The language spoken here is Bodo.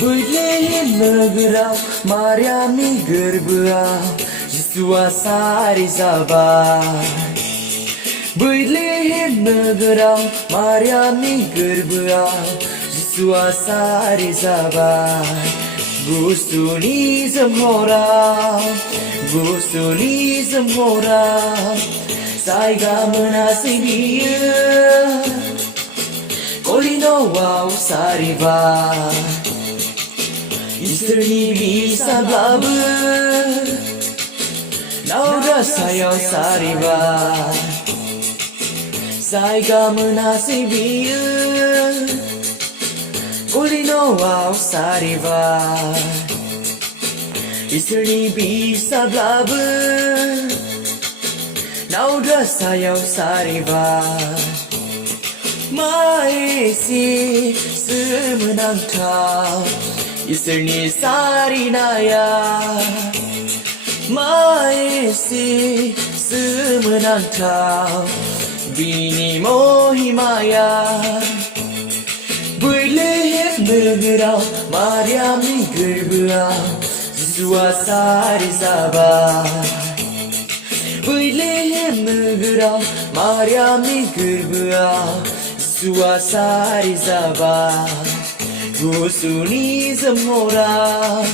Betlehem nögöraw Mariamni गोरबोआव जिसुआ सारि जाबाय Betlehem नोगोराव मारियामनि गोरबोआव जिसुआ सारि जाबाय गुसुनि जोमहराव जायगा मोनासै बियो गलिन'आव सारिबाय इसोरनि फिसाब्लाबो नावद्रा सायाव सारिबाय जायगा मोनासै बियो गलिन'आव सारिबाय इसोरनि फिसाब्लाबो नावद्रा सायाव सारिबाय मा एसे सोमोनांथाव इसोरनि सारिनाया मा एसे सोमोनांथाव बिनि महिमाया Betlehem नोगोराव मारियामनि गोरबोआव जिसुआ सारि जाबाय Betlehem नोगोराव मारियामनि गोरबोआव जिसुआ सारि जाबाय गुसुनि जोमहराव